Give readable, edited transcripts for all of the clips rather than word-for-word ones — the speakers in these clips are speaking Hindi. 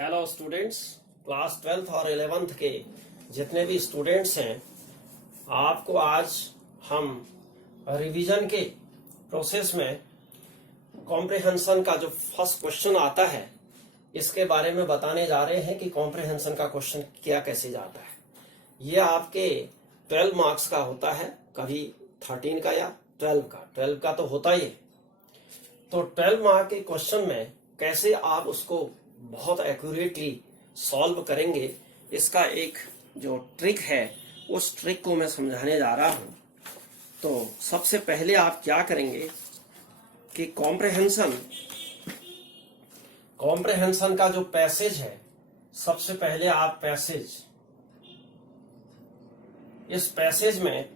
हेलो स्टूडेंट्स, क्लास 12th और 11th के जितने भी स्टूडेंट्स हैं, आपको आज हम रिवीजन के प्रोसेस में कॉम्प्रिहेंशन का जो फर्स्ट क्वेश्चन आता है इसके बारे में बताने जा रहे हैं कि कॉम्प्रिहेंशन का क्वेश्चन क्या कैसे जाता है। ये आपके 12 मार्क्स का होता है, कभी 13 का या 12 का तो होता ही है। तो 12 मार्क के क्वेश्चन में कैसे आप उसको बहुत एक्यूरेटली सॉल्व करेंगे, इसका एक जो ट्रिक है उस ट्रिक को मैं समझाने जा रहा हूं। तो सबसे पहले आप क्या करेंगे कि कॉम्प्रिहेंशन का जो पैसेज है, सबसे पहले आप इस पैसेज में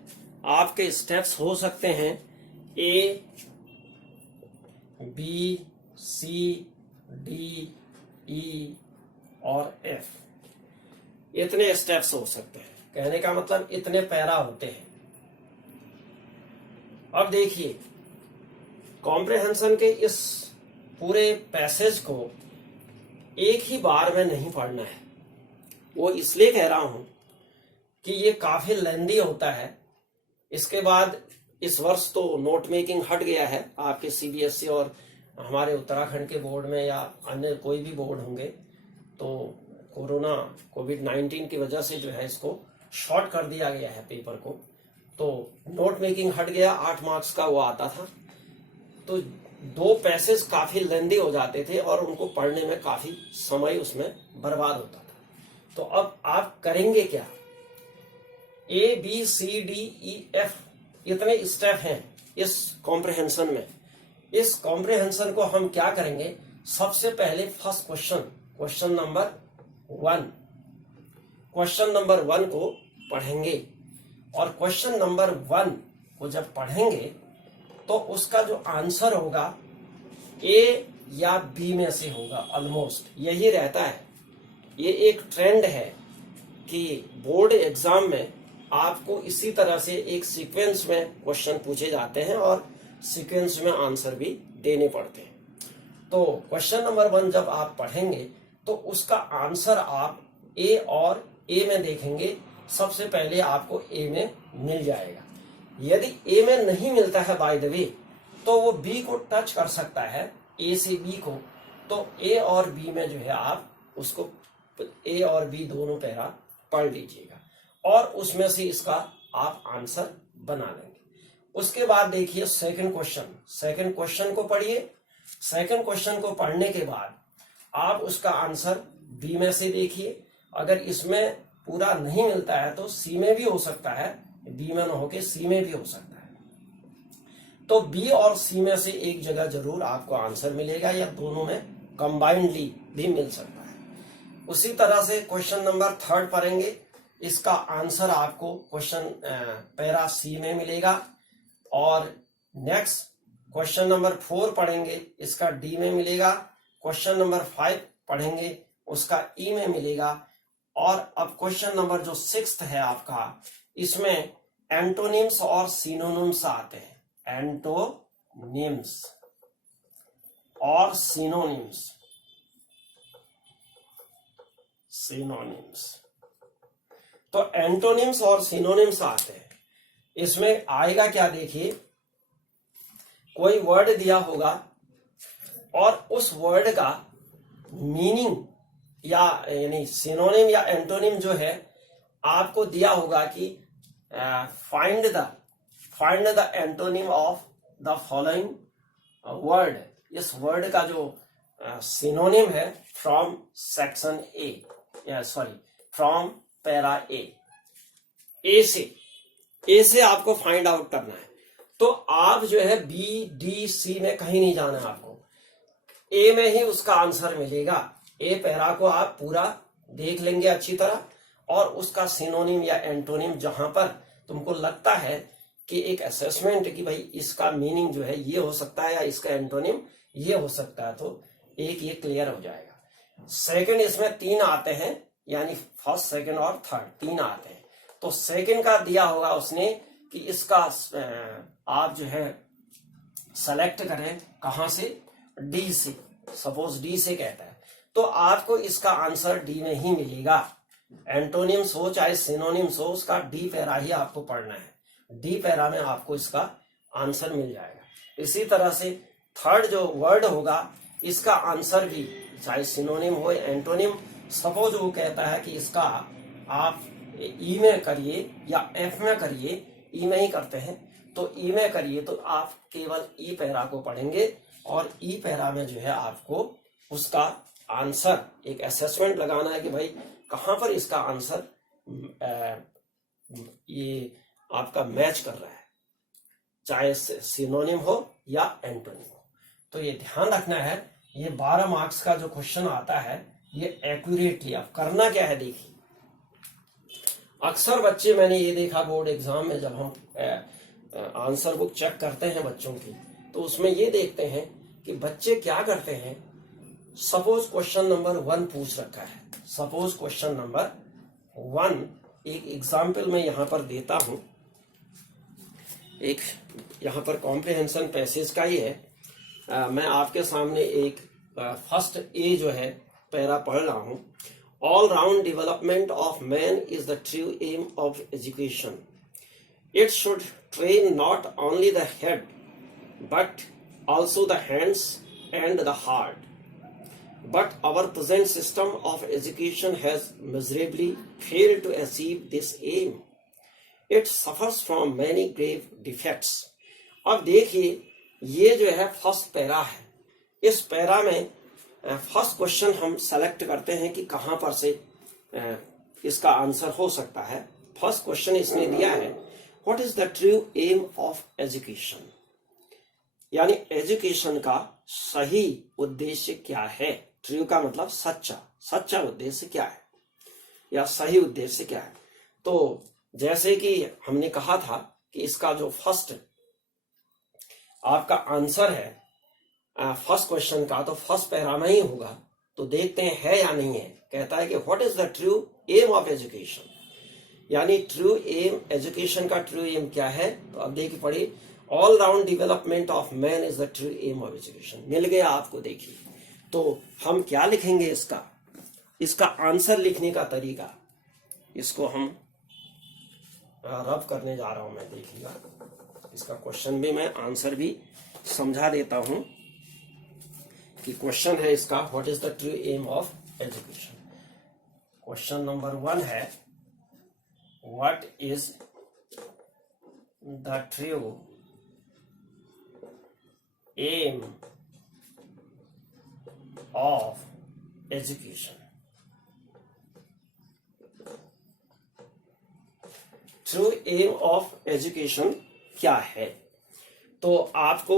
आपके स्टेप्स हो सकते हैं A, B, C, D, E और F। इतने स्टेप्स हो सकते हैं, कहने का मतलब इतने पैरा होते हैं। अब देखिए, कॉम्प्रिहेंशन के इस पूरे पैसेज को एक ही बार में नहीं पढ़ना है। वो इसलिए कह रहा हूं कि ये काफी लेंदी होता है। इसके बाद इस वर्ष तो नोट मेकिंग हट गया है आपके सीबीएसई और हमारे उत्तराखंड के बोर्ड में या अन्य कोई भी बोर्ड होंगे, तो कोविड-19 की वजह से जो है इसको शॉर्ट कर दिया गया है पेपर को। तो नोट मेकिंग हट गया, 8 मार्क्स का वो आता था। तो 2 पैसेज काफी लेंदी हो जाते थे और उनको पढ़ने में काफी समय उसमें बर्बाद होता था। तो अब आप करेंगे क्या? A, B, C, D, E, F इतने स्टेप हैं इस कॉम्प्रिहेंशन में। इस कॉम्प्रिहेंशन को हम क्या करेंगे, सबसे पहले फर्स्ट क्वेश्चन नंबर 1 को पढ़ेंगे। और क्वेश्चन नंबर 1 को जब पढ़ेंगे तो उसका जो आंसर होगा A या B में से होगा। ऑलमोस्ट यही रहता है। ये एक ट्रेंड है कि बोर्ड एग्जाम में आपको इसी तरह से एक सीक्वेंस में क्वेश्चन पूछे जाते हैं और सीक्वेंस में आंसर भी देने पड़ते हैं। तो क्वेश्चन नंबर 1 जब आप पढ़ेंगे तो उसका आंसर आप A और A में देखेंगे। सबसे पहले आपको A में मिल जाएगा। यदि A में नहीं मिलता है बाय द वे, तो वो B को टच कर सकता है, A से B को। तो A और B में जो है आप उसको A और B दोनों पैरा पढ़ लीजिएगा और उसमें से इसका आप आंसर बना लेंगे। उसके बाद देखिए सेकंड क्वेश्चन को पढ़िए। सेकंड क्वेश्चन को पढ़ने के बाद आप उसका आंसर बी में से देखिए। अगर इसमें पूरा नहीं मिलता है तो सी में भी हो सकता है, बी में न होके सी में भी हो सकता है। तो बी और सी में से एक जगह जरूर आपको आंसर मिलेगा या दोनों में कंबाइंडली भी मिल सकता है। उसी तरह से क्वेश्चन नंबर 3 पढ़ेंगे। इसका आंसर आपको क्वेश्चन पैरा सी में मिलेगा। और नेक्स्ट क्वेश्चन नंबर 4 पढ़ेंगे, इसका डी में मिलेगा। क्वेश्चन नंबर 5 पढ़ेंगे, उसका ई में मिलेगा। और अब क्वेश्चन नंबर जो 6th है आपका, इसमें एंटोनिम्स और सिनोनिम्स आते हैं। एंटोनिम्स और सिनोनिम्स तो एंटोनिम्स और सिनोनिम्स आते हैं। इसमें आएगा क्या, देखिए, कोई वर्ड दिया होगा और उस वर्ड का मीनिंग या यानी सिनोनिम या एंटोनिम जो है आपको दिया होगा कि find the antonym of the following word. इस वर्ड का जो सिनोनिम है फ्रॉम सेक्शन फ्रॉम पैरा ए से आपको फाइंड आउट करना है। तो आप जो है बी डी सी में कहीं नहीं जाना है, आपको ए में ही उसका आंसर मिलेगा। ए पैरा को आप पूरा देख लेंगे अच्छी तरह और उसका सिनोनिम या एंटोनिम जहां पर तुमको लगता है कि एक असेसमेंट कि भाई इसका मीनिंग जो है ये हो सकता है या इसका एंटोनिम ये हो सकता है, तो एक ये क्लियर हो जाएगा। सेकंड, इसमें 3 आते हैं, यानी फर्स्ट, सेकंड और थर्ड 3 आते हैं। तो सेकंड का दिया होगा उसने कि इसका आप जो है सेलेक्ट करें कहां से, डी से। सपोज डी से कहता है तो आपको इसका आंसर डी में ही मिलेगा। एंटोनिम्स हो चाहे सिनोनिम्स हो, उसका डी पैरा ही आपको पढ़ना है। डी पैरा में आपको इसका आंसर मिल जाएगा। इसी तरह से थर्ड जो वर्ड होगा, इसका आंसर भी चाहे सिनोनिम हो एंटोनिम, सपोज वो कहता है कि इसका आप ई में करिए या एफ में करिए, ई में ही करते हैं तो ई में करिए, तो आप केवल ई पैरा को पढ़ेंगे और ई पैरा में जो है आपको उसका आंसर, एक असेसमेंट लगाना है कि भाई कहां पर इसका आंसर ये आपका मैच कर रहा है, चाहे सिनोनिम हो या एंटोनिम हो। तो ये ध्यान रखना है, ये 12 मार्क्स का जो क्वेश्चन आता है ये एक्यूरेटली आप करना क्या है। देखिए अक्सर बच्चे, मैंने ये देखा बोर्ड एग्जाम में जब हम आंसर बुक चेक करते हैं बच्चों की, तो उसमें ये देखते हैं कि बच्चे क्या करते हैं। सपोज क्वेश्चन नंबर 1 पूछ रखा है, सपोज क्वेश्चन नंबर 1, एक एग्जाम्पल मैं यहां पर देता हूं, एक यहां पर कॉम्प्रिहेंशन पैसेज का ही है। मैं आपके सामने एक फर्स्ट ए जो है पैरा पढ़ रहा हूं। All round development of man is the true aim of education. It should train not only the head but also the hands and the heart. But our present system of education has miserably failed to achieve this aim. It suffers from many grave defects. अब देखिए ये जो है फर्स्ट पैरा है, इस पैरा में फर्स्ट क्वेश्चन हम सेलेक्ट करते हैं कि कहां पर से इसका आंसर हो सकता है। फर्स्ट क्वेश्चन इसने दिया है, what is the true aim of education, यानी एजुकेशन का सही उद्देश्य क्या है। ट्रू का मतलब सच्चा, सच्चा उद्देश्य क्या है या सही उद्देश्य क्या है। तो जैसे कि हमने कहा था कि इसका जो फर्स्ट आपका आंसर है फर्स्ट क्वेश्चन का, तो फर्स्ट पैरा में ही होगा। तो देखते हैं है या नहीं है। कहता है कि what is the true aim of education, यानी ट्रू एम, एजुकेशन का ट्रू एम क्या है। तो अब देखिए पढ़िए, all round development of man is the true aim of education. मिल गया आपको। देखिए तो हम क्या लिखेंगे, इसका आंसर लिखने का तरीका, इसको हम रब करने जा रहा हूं मैं। देखिएगा इसका क्वेश्चन भी मैं आंसर भी समझा देता हूं कि क्वेश्चन है इसका, what is the true aim of education. Question number 1 है, what is the true aim of education। True aim of education क्या है। तो आपको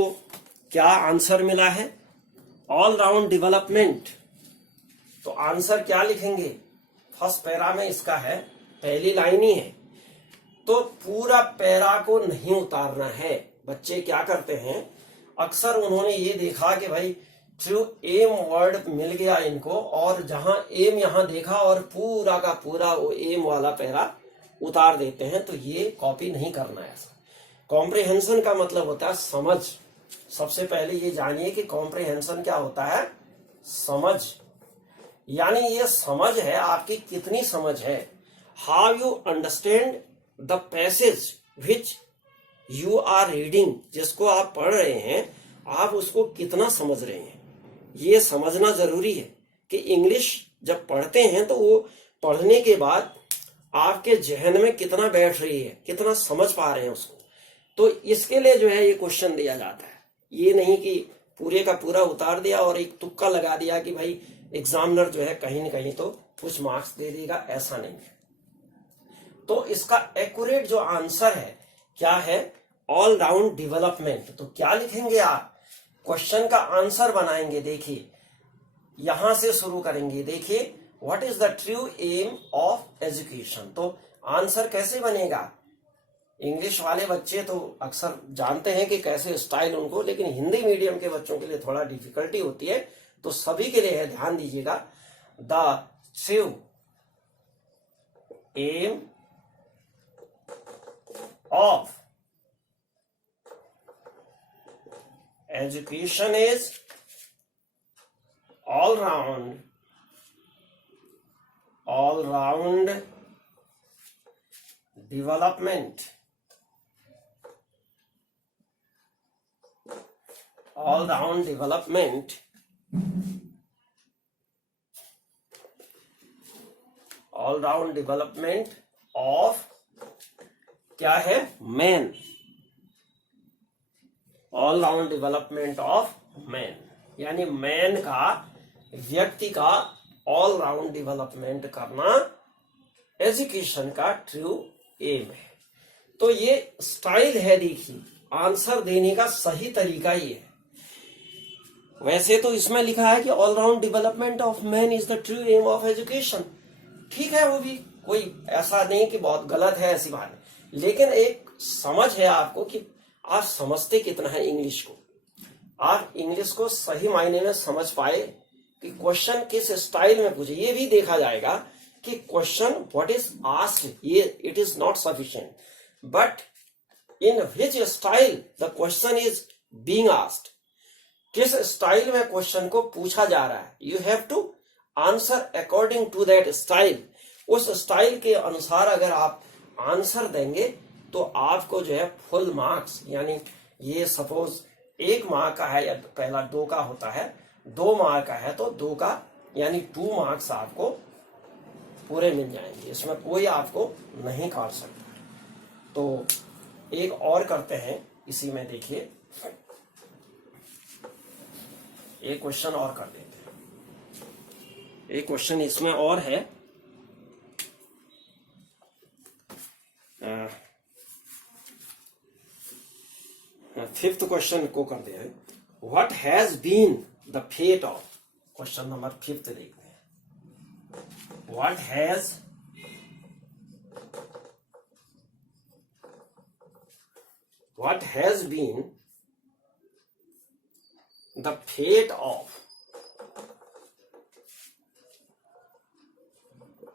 क्या आंसर मिला है, ऑल राउंड डेवलपमेंट। तो आंसर क्या लिखेंगे, फर्स्ट पैरा में इसका है, पहली लाइन ही है, तो पूरा पैरा को नहीं उतारना है। बच्चे क्या करते हैं, अक्सर उन्होंने ये देखा कि भाई ट्रू एम वर्ड मिल गया इनको, और जहां एम यहां देखा और पूरा का पूरा वो एम वाला पैरा उतार देते हैं। तो ये कॉपी नहीं करना है। ऐसा कॉम्प्रिहेंशन का मतलब होता है समझ। सबसे पहले ये जानिए कि कॉम्प्रिहेंशन क्या होता है, समझ। यानी ये समझ है, आपकी कितनी समझ है, how you understand the passage which you are reading, जिसको आप पढ़ रहे हैं आप उसको कितना समझ रहे हैं। ये समझना जरूरी है कि इंग्लिश जब पढ़ते हैं तो वो पढ़ने के बाद आपके जहन में कितना बैठ रही है, कितना समझ पा रहे हैं उसको। तो इसके लिए जो है ये क्वेश्चन दिया जाता है। ये नहीं कि पूरे का पूरा उतार दिया और एक तुक्का लगा दिया कि भाई एग्जामिनर जो है कहीं न कहीं तो कुछ मार्क्स दे देगा, ऐसा नहीं है। तो इसका एक्यूरेट जो आंसर है क्या है, ऑल राउंड डेवलपमेंट। तो क्या लिखेंगे आप, क्वेश्चन का आंसर बनाएंगे। देखिए यहां से शुरू करेंगे। देखिए what is the true aim of education. तो आंसर कैसे बनेगा, इंग्लिश वाले बच्चे तो अक्सर जानते हैं कि कैसे स्टाइल उनको, लेकिन हिंदी मीडियम के बच्चों के लिए थोड़ा डिफिकल्टी होती है। तो सभी के लिए है, ध्यान दीजिएगा। The true aim of education is all round all round development, all round development all round development of क्या है, man, all round development of man, यानी मैन का, व्यक्ति का ऑल राउंड डेवलपमेंट करना एजुकेशन का ट्रू एम है। तो ये स्टाइल है, देखिए आंसर देने का सही तरीका ये है। वैसे तो इसमें लिखा है कि all round development of man is the true aim of education, ठीक है, वो भी कोई ऐसा नहीं कि बहुत गलत है ऐसी बात नहीं, लेकिन एक समझ है आपको कि आप समझते कितना है इंग्लिश को, आप इंग्लिश को सही मायने में समझ पाए कि क्वेश्चन किस स्टाइल में पूछे। ये भी देखा जाएगा कि क्वेश्चन व्हाट इज आस्क्ड, ये it is not sufficient, but in which style the question is being asked, किस स्टाइल में क्वेश्चन को पूछा जा रहा है। You have to answer according to that style. उस स्टाइल के अनुसार अगर आप आंसर देंगे तो आपको जो है फुल मार्क्स, यानी ये सपोज 1 मार्क का है या पहला 2 का होता है, 2 मार्क का है तो 2 का यानी 2 मार्क्स आपको पूरे मिल जाएंगे, इसमें कोई आपको नहीं काट सकता। तो एक और करते हैं इसी में, देखिए एक क्वेश्चन और कर देते हैं, एक क्वेश्चन इसमें और है। फिफ्थ क्वेश्चन को करते हैं, what has been the fate of, question number 5 देखते हैं, what has been the fate of,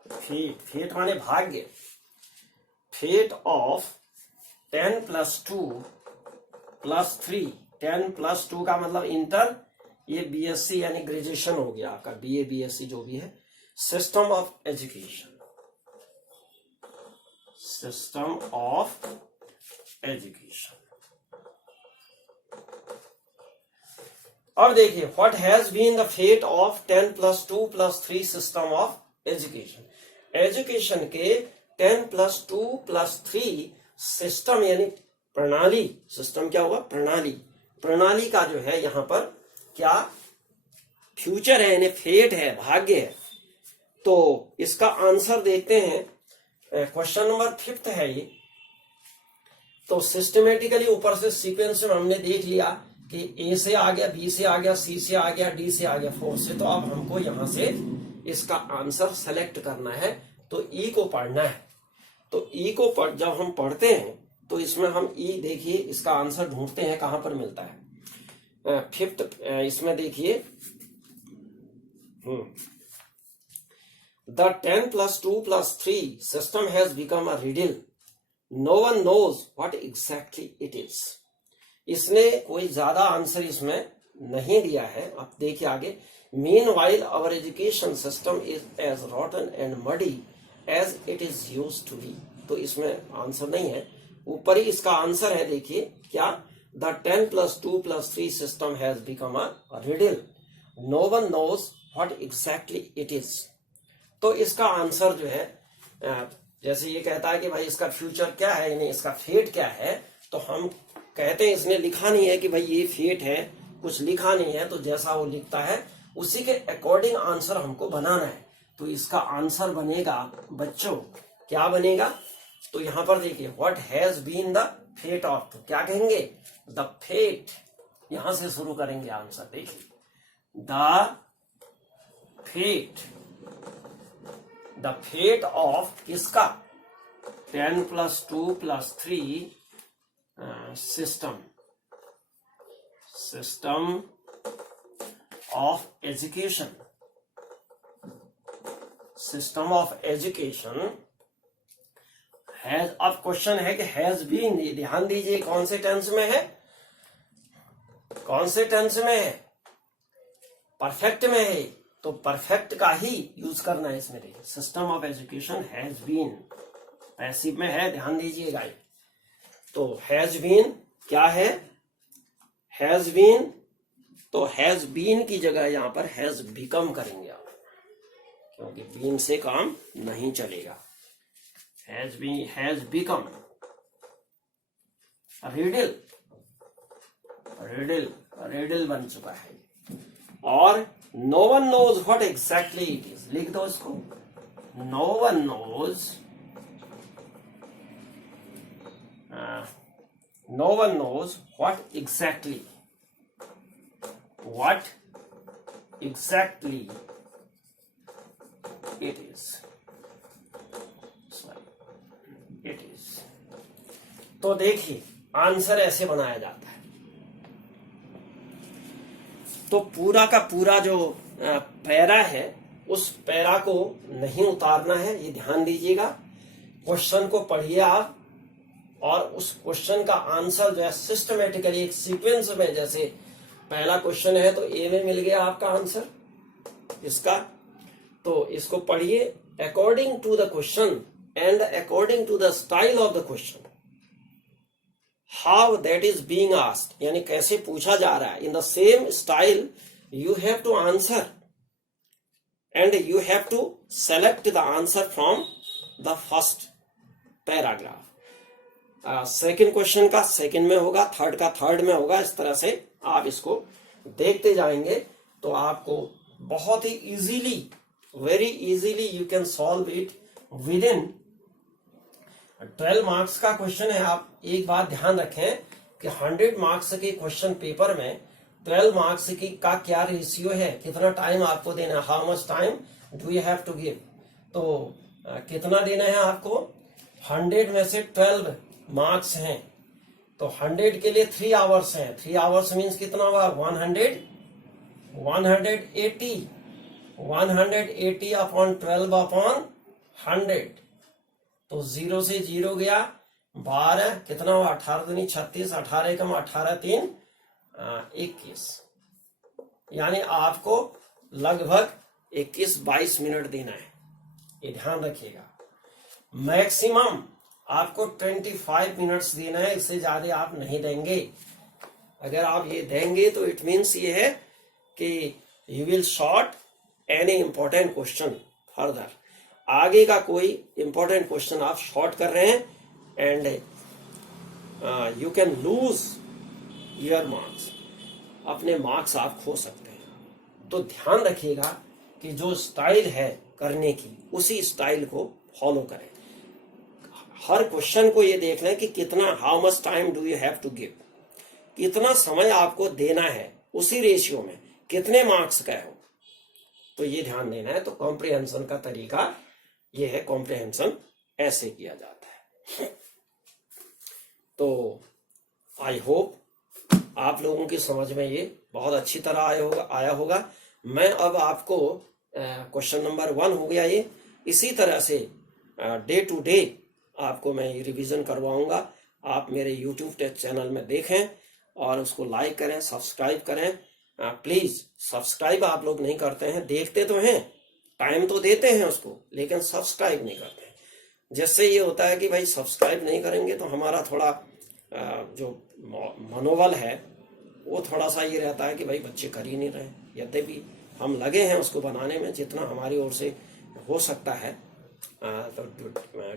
fate माने भाग्य, फेट ऑफ 10 + 2 + 3, 10 + 2 का मतलब इंटर, ये बीएससी यानी ग्रेजुएशन हो गया आपका, बीए बीएससी जो भी है, system of education, system of education. और देखिए what has been the fate of 10 + 2 + 3 system of education, education के 10 + 2 + 3 सिस्टम यानी प्रणाली, सिस्टम क्या हुआ, प्रणाली, प्रणाली का जो है यहां पर क्या फ्यूचर है, यानी फेट है, भाग्य है। तो इसका आंसर देखते हैं, क्वेश्चन नंबर 5 है ये। तो सिस्टमेटिकली ऊपर से सीक्वेंस में हमने देख लिया कि ए से आ गया, बी से आ गया, सी से आ गया, डी से आ गया, 4 से। तो अब हमको यहां से इसका आंसर सेलेक्ट करना है, तो ई को पढ़ना है। तो ई को जब हम पढ़ते हैं तो इसमें हम ई, देखिए इसका आंसर ढूंढते हैं कहां पर मिलता है। 5th इसमें देखिए, the 10 + 2 + 3 system has become a riddle, no one knows what exactly it is. इसने कोई ज्यादा आंसर इसमें नहीं दिया है। आप देखिए आगे, meanwhile our education system is as rotten and muddy as it is used to be. तो इसमें आंसर नहीं है, ऊपर ही इसका आंसर है, देखिए क्या, the 10 + 2 + 3 system has become a riddle, no one knows what exactly it is. तो इसका आंसर जो है, जैसे ये कहता है कि भाई इसका फ्यूचर क्या है, यानी इसका फेट क्या है, तो हम कहते हैं इसने लिखा नहीं है कि भाई ये फेट है, कुछ लिखा नहीं है, तो जैसा वो लिखता है उसी के अकॉर्डिंग आंसर हमको बनाना है। तो इसका आंसर बनेगा बच्चों, क्या बनेगा, तो यहां पर देखिए what has been the fate of, तो क्या कहेंगे, द फेट, यहां से शुरू करेंगे आंसर। देखिए द फेट ऑफ किसका, 10 + 2 + 3 system of education, system of education has. अब क्वेश्चन है कि हैज बीन, ध्यान दीजिए कौन से टेंस में है, कौन से टेंस में है, परफेक्ट में है, तो परफेक्ट का ही यूज करना है इसमें। देखिए system of education has been, passive में है, ध्यान दीजिएगा। तो हैज बीन क्या है, हैज बीन, तो हैज बीन की जगह यहां पर हैज बिकम करेंगे आप, क्योंकि बीन से काम नहीं चलेगा। Has become riddle, riddle, riddle बन चुका है। और no one knows what exactly it is, लिख दो इसको, no one knows, no one knows what exactly it is, it is। तो देखिए आंसर ऐसे बनाया जाता है। तो पूरा का पूरा जो पैरा है उस पैरा को नहीं उतारना है, ये ध्यान दीजिएगा। क्वेश्चन को पढ़िए आप, और उस क्वेश्चन का आंसर जो है सिस्टमेटिकली एक सीक्वेंस में, जैसे पहला क्वेश्चन है तो ए में मिल गया आपका आंसर इसका, तो इसको पढ़िए according to the question and according to the style of the question, how that is being asked, यानी कैसे पूछा जा रहा है। In the same style you have to answer and you have to select the answer from the first paragraph. Second question का सेकंड में होगा, थर्ड का थर्ड में होगा। इस तरह से आप इसको देखते जाएंगे तो आपको बहुत ही easily, very easily you can solve it within 12 marks का क्वेश्चन है। आप एक बात ध्यान रखें कि 100 मार्क्स के क्वेश्चन पेपर में 12 मार्क्स की का क्या रेशियो है, कितना टाइम आपको देना है, how much time do you have to give. तो कितना देना है आपको, 100 में से 12 मार्क्स हैं, तो 100 के लिए 3 आवर्स हैं। 3 आवर्स मीन्स कितना हुआ, 180 अपॉन 12 अपॉन 100। तो 0 से 0 गया, 12 कितना हुआ, 18 दूनी 36, 18 कम 18 3 21, यानी आपको लगभग 21-22 मिनट देना है, ये ध्यान रखिएगा। मैक्सिमम आपको 25 मिनट्स देना है, इससे ज्यादा आप नहीं देंगे। अगर आप ये देंगे तो इट मीन्स ये है कि you will short any important question further. आगे का कोई इंपॉर्टेंट क्वेश्चन आप शॉर्ट कर रहे हैं and you can lose your marks, अपने मार्क्स आप खो सकते हैं। तो ध्यान रखिएगा कि जो स्टाइल है करने की, उसी स्टाइल को फॉलो करें। हर क्वेश्चन को ये देख लें कि कितना, how much time do you have to give, कितना समय आपको देना है, उसी रेशियो में कितने मार्क्स का हो, तो ये ध्यान देना है। तो कॉम्प्रिहेंशन का तरीका ये है, कॉम्प्रिहेंशन ऐसे किया जाता है। तो आई होप आप लोगों की समझ में ये बहुत अच्छी तरह आया होगा। मैं अब आपको क्वेश्चन नंबर 1 हो गया ये, इसी तरह से डे टू डे आपको मैं ये रिवीजन करवाऊंगा। आप मेरे YouTube चैनल में देखें और उसको लाइक करें, सब्सक्राइब करें। प्लीज सब्सक्राइब आप लोग नहीं करते हैं, देखते तो हैं, टाइम तो देते हैं उसको, लेकिन सब्सक्राइब नहीं करते हैं। जिससे ये होता है कि भाई सब्सक्राइब नहीं करेंगे तो हमारा थोड़ा जो मनोबल है वो थोड़ा सा ये रहता है कि भाई बच्चे कर ही नहीं रहे। यद्यपि हम लगे हैं उसको बनाने में, जितना हमारी ओर से हो सकता है। तो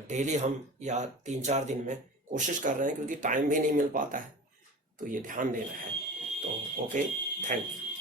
डेली हम या 3-4 दिन में कोशिश कर रहे हैं, क्योंकि टाइम भी नहीं मिल पाता है, तो ये ध्यान देना है। तो ओके, थैंक यू।